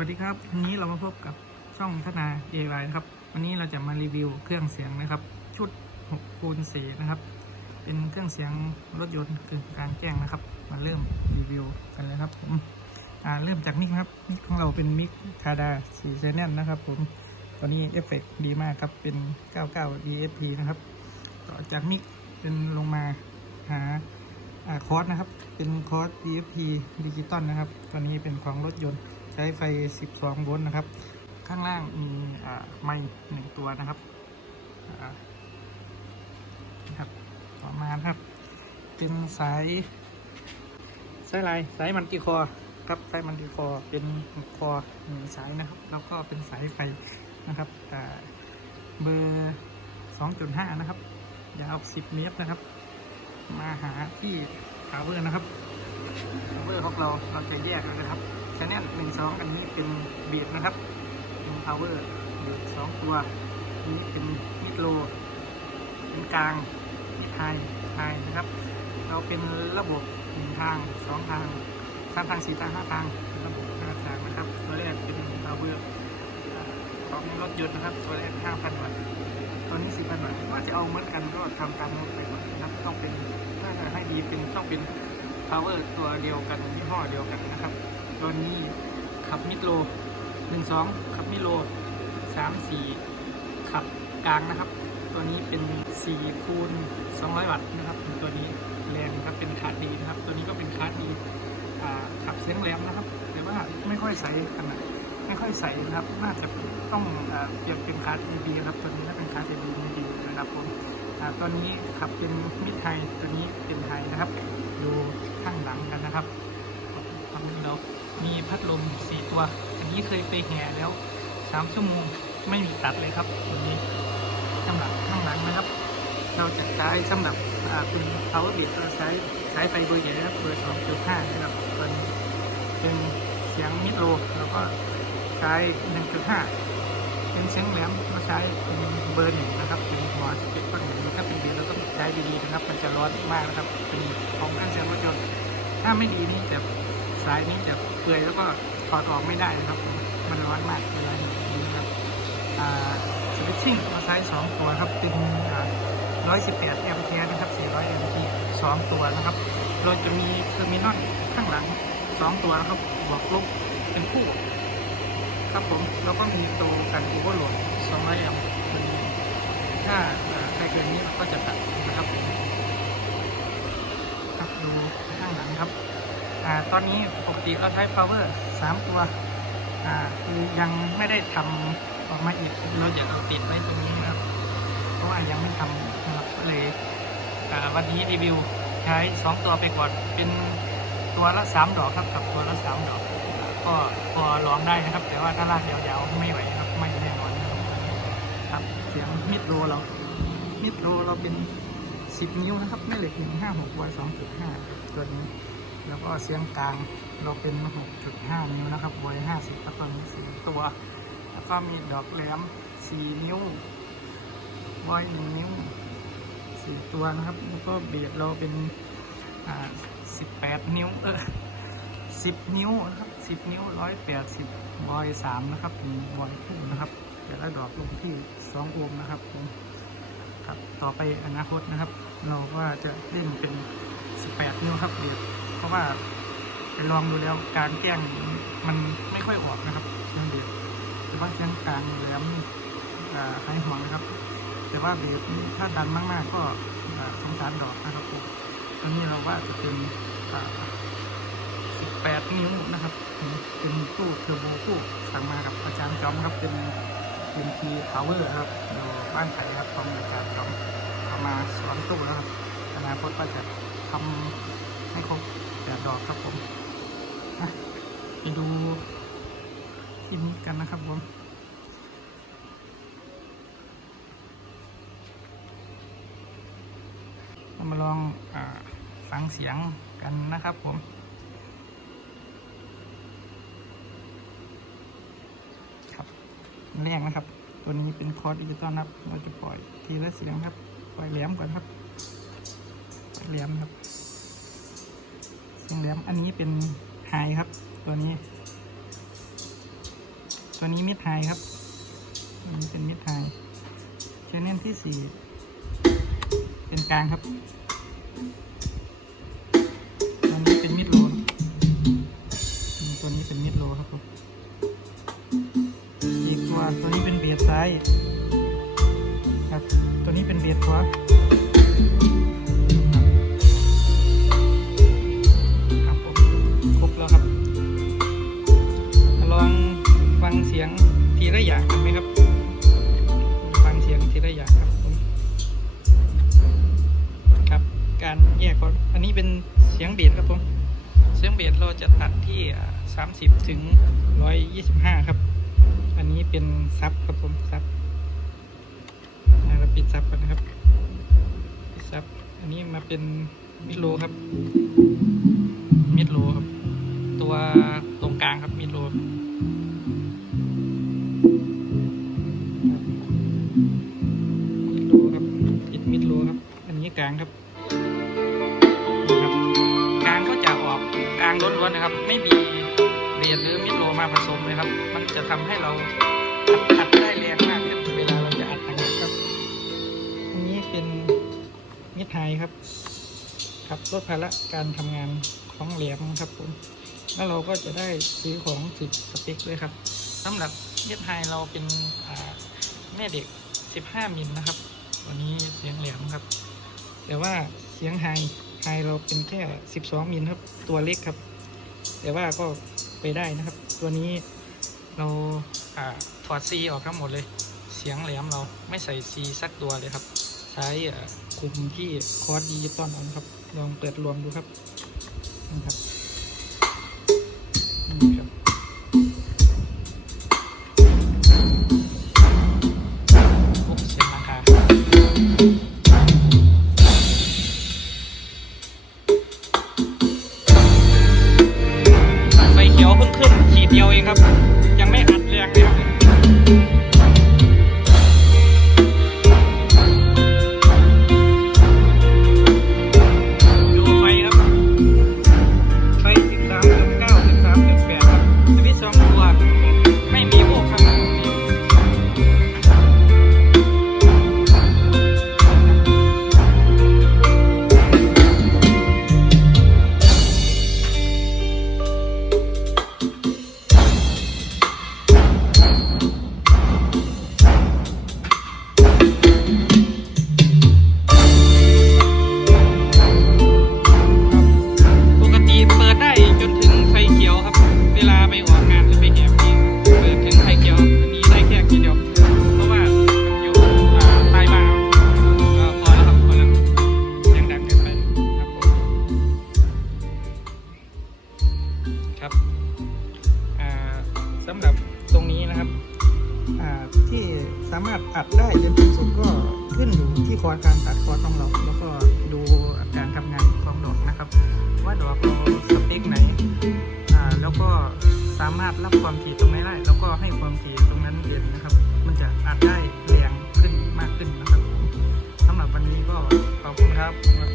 วัสดีครับวันนี้เรามาพบกับช่องพัฒนา AI นะครับ วันนี้เราจะมารีวิวเครื่องเสียงนะครับ ชุด6คูณ4นะครับ เป็นเครื่องเสียงรถยนต์คือการแจ้งนะครับ มาเริ่มรีวิวกันเลยครับผมเริ่มจากมิกครับมิกของเราเป็นมิกคาดา4 Channel นะครับ ผมตอนนี้เอฟเฟกต์ดีมากครับเป็น 99 ESP นะครับ ต่อจากมิกเป็นลงมาหาอ่าคอร์สนะครับ เป็นคอร์ส DFP ดิจิตอลนะครับตัวนี้เป็นของรถยนต์ ใช้ไฟ 12 โวลต์นะครับ ข้างล่างมีไม้หนึ่งตัวนะครับนะครับต่อมาครับ เป็นสายสายลายสายมันติคอครับสายมันติคอเป็นคอหนึ่งสายนะครับ แล้วก็เป็นสายไฟนะครับอ่เบอร์2.5 นะครับยาว10 เมตรนะครับ มาหาที่พาวเวอร์นะครับพาวเวอร์ของเราเราจะแยกเลยนะครับ ชแนลหนึ่งสองอันนี้เป็นเบียดนะครับเป็นพาวเวอร์เบียดสองตัวนี้เป็นมิดโลเป็นกลางนี่ไฮไฮนะครับ เราเป็นระบบหนึ่งทางสองทางสามทางสี่ทางห้าทางเป็นระบบห้าทางนะครับ ตัวแรกเป็นพาวเวอร์ของรถยนต์นะครับ ตัวแรกห้าพันวัตต์ตอนนี้สิบพันบาทว่าจะเอาเหมือนกันก็ทำตามงบไปก่อนนะครับต้องเป็นถ้าจะให้ดีเป็นต้องเป็น power ตัวเดียวกันยี่ห้อเดียวกันนะครับ ตัวนี้ขับมิดโลหนึ่งสองขับมิดโลสามสี่ขับกลางนะครับ ตัวนี้เป็นสี่คูณสองร้อยวัตต์นะครับตัวนี้แรงครับเป็นคาร์ดดีนะครับ ตัวนี้ก็เป็นคาร์ดดีขับเสียงแหลมนะครับ แต่ว่าไม่ค่อยใสขนาดไม่ค่อยใสนะครับ น่าจะต้องอเปลี่ยนเป็นคาร์ด EB ครับตัวนี้ถ้าเป็นคาร์ด EB ไม่ดีนะครับผมอ่าตัวนี้ขับเป็นมิดไฮตัวนี้เป็นไฮนะครับ ดูข้างหลังกันนะครับตอนนี้เรา มีพัดลมสี่ตัว อันนี้เคยไปแห่แล้วสามชั่วโมงไม่มีตัดเลยครับตัวนี้สำหรับข้างหลังนะครับ เราจะใช้สำหรับอ่าเป็น power bit เราใช้ใช้ไฟเบอร์ใหญ่นะครับเบอร์สองจุดห้านะครับตัวนี้เป็นเสียงมิดโลแล้วก็ใช้1.5เป็นเสียงแหลมเราใช้เป็นเบอร์หนึ่งนะครับเป็นหัวเป็นต้นหนึ่งถ้าเป็นเดีเราต้องใช้ดีๆนะครับ มันจะร้อนมากนะครับเป็นของการเสียงรถยนต์ถ้าไม่ดีนี่จะ สายนี้จะเปื่อยแล้วก็ถอดออกไม่ได้นะครับ มันร้อนมากเลานี้นะครับอ่าสวิตชิ่งเราใช้สองตัวครับเป็นอ่า118แอมป์แนะครับ400แอมป์สองตัวนะครับ เราจะมีเทอร์มินอลข้างหลังสองตัวนะครับบวกลบเป็นคู่ครับผมแล้วก็มีตัวกันโอเวอร์โหลด200แอมป์ตัวนี้ถ้าใครเกินนี้เราก็จะตัดนะครับครับดูข้างหลังครับ อ่าตอนนี้ปกติเราใช้ power 3 ตัวอ่าคือยังไม่ได้ทำออกมาอีกเราจะเอาติดไว้ตรงนี้นะครับ เพราะว่ายังไม่ทำนะครับก็เลยอ่าวันนี้รีวิวใช้ 2 ตัวไปก่อนเป็นตัวละ 3 ดอกครับกับตัวละ 3 ดอก ก็พอร้องได้นะครับ แต่ว่าถ้าลากยาวๆไม่ไหวครับไม่แน่นอนนะครับครับเสียงมิดโรเรามิดโรเราเป็น 10 นิ้วนะครับแม่เหล็ก156วัย2.5 ตัวนี้ แล้วก็เสียงกลางเราเป็น 6.5 นิ้วนะครับวัย50แล้วก็มี4ตัว แล้วก็มีดอกแหลม 4 นิ้ววัย1นิ้ว 4 ตัวนะครับ แล้วก็เบียดเราเป็นอ่า18 นิ้ว เออสิบนิ้วนะครับสิบนิ้วร้อยแปดสิบบอยสามนะครับบอยคู่นะครับแต่ละดอกลงที่สองโอห์มนะครับผมครับ ต่อไปอนาคตนะครับ เราก็จะเล่นเป็นสิบแปดนิ้วครับเดี๋ยว เพราะว่าไปลองดูแล้วการแกล้งมันไม่ค่อยออกนะครับเสียงเดียวแต่ว่าเสียงกลางแหลมนี่อ่าหายห่วงนะครับ แต่ว่าเบียดถ้าดันมากๆก็อ่าสงสารดอกนะครับผมตอนนี้เราว่าจะเป็น18 นิ้วนะครับ เป็นตู้เทอร์โบคู่สั่งมากับอาจารย์จอมครับเป็นเป็นทีพาวเวอร์ครับอยู่บ้านไผ่ครับของอาจารย์จอมเอามาสอนตู้แล้วครับอนาคตก็จะทำให้ครบ แปดดอกครับผมไปดูที่นี้กันนะครับผมเรามาลองอฟังเสียงกันนะครับผมครับแรกนะครับ ตัวนี้เป็นคอร์ดดิจิตอลนะครับ เราจะปล่อยทีละเสียงครับ ปล่อยแหลมก่อนครับปล่อยแหลมครับ แหลมอันนี้เป็นไฮครับ ตัวนี้ ตัวนี้มิดไฮครับอันนี้เป็นมิดไฮชแนลที่สี่เป็นกลางครับ เราจะตัดที่สามสิบถึงร้อยยี่สิบห้าครับ อันนี้เป็นซับครับผมซับเราปิดซับกันนะครับปิดซับ อันนี้มาเป็นมิดโลครับ มิดโลครับ ตัวตรงกลางครับมิดโลมิดโลครับติดมิดโลครับ อันนี้กลางครับ ครับ มันจะทำให้เราอัดได้แรงมากขึ้นเวลาเราจะอัดนะครับอันนี้เป็นมิดไฮครับครับลดภาระการทำงานของแหลมครับผมแล้วเราก็จะได้ซื้อของติดสเปคด้วยครับสำหรับเย็ดไฮเราเป็นแม่เด็ก 15 มิลนะครับตัวนี้เสียงแหลมครับ แต่ว่าเสียงไฮไฮเราเป็นแค่ 12 มิลครับตัวเล็กครับ แต่ว่าก็ไปได้นะครับ ตัวนี้ เราถอดซีออกทั้งหมดเลย เสียงแหลมเราไม่ใส่ซีสักตัวเลยครับ ใช้คุมที่คอร์ดดิจิตอลเอานครับ ลองเปิดรวมดูครับนะครับารถรับความถี่ตรงนี้ได้แล้วก็ให้ความถี่ตรงนั้นเด่นนะครับ มันจะอัดได้แรงขึ้นมากขึ้นนะครับสำหรับวันนี้ก็ขอบคุณครับ